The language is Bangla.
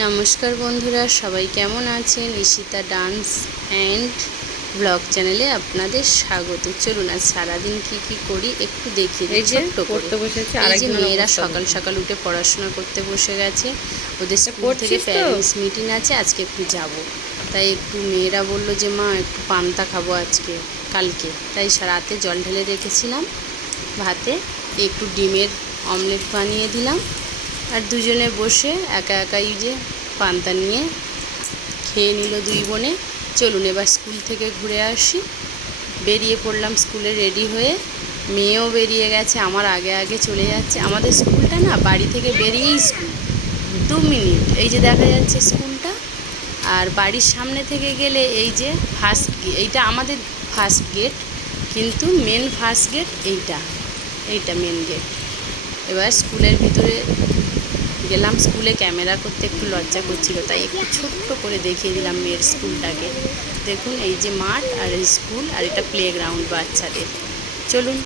নমস্কার বন্ধুরা সবাই কেমন আছেন? ঈশিতা ডান্স অ্যান্ড ব্লগ চ্যানেলে আপনাদের স্বাগত। চলুন আজ সারাদিন কি কি করি একটু দেখিয়ে এই যে পড়তে বসেছে, এই যে মেয়েরা সকাল সকাল উঠে পড়াশোনা করতে বসে গেছে। ওদের স্কুল থেকে প্যারেন্টস মিটিং আছে আজকে একটু যাব। তাই একটু মেয়েরা বলল যে মা একটু পান্তা খাব আজকে কালকে। তাই রাতে জল ঢেলে রেখেছিলাম ভাতে একটু ডিমের অমলেট বানিয়ে দিলাম। আর দুজনে বসে একা একাই যে পান্তা নিয়ে খেয়ে নিল দুই বোনে। চলুন এবার স্কুল থেকে ঘুরে আসি। বেরিয়ে পড়লাম স্কুলে রেডি হয়ে। মেয়েও বেরিয়ে গেছে, আমার আগে আগে চলে যাচ্ছে। আমাদের স্কুলটা না, বাড়ি থেকে বেরিয়েই স্কুল। দু মিনিট। এই যে দেখা যাচ্ছে স্কুলটা। আর বাড়ির সামনে থেকে গেলে এই যে ফার্স্ট এইটা আমাদের ফার্স্ট গেট কিন্তু মেন ফার্স্ট গেট এইটা এইটা মেন গেট এবার স্কুলের ভিতরে গেলাম স্কুলে, ক্যামেরা করতে একটু লজ্জা করছিল, তাই একটু ছোট্ট করে দেখিয়ে দিলাম মেয়ের স্কুলটাকে। দেখুন, এই যে মাঠ আর স্কুল আর এটা প্লে গ্রাউন্ড বাচ্চাদের। চলুন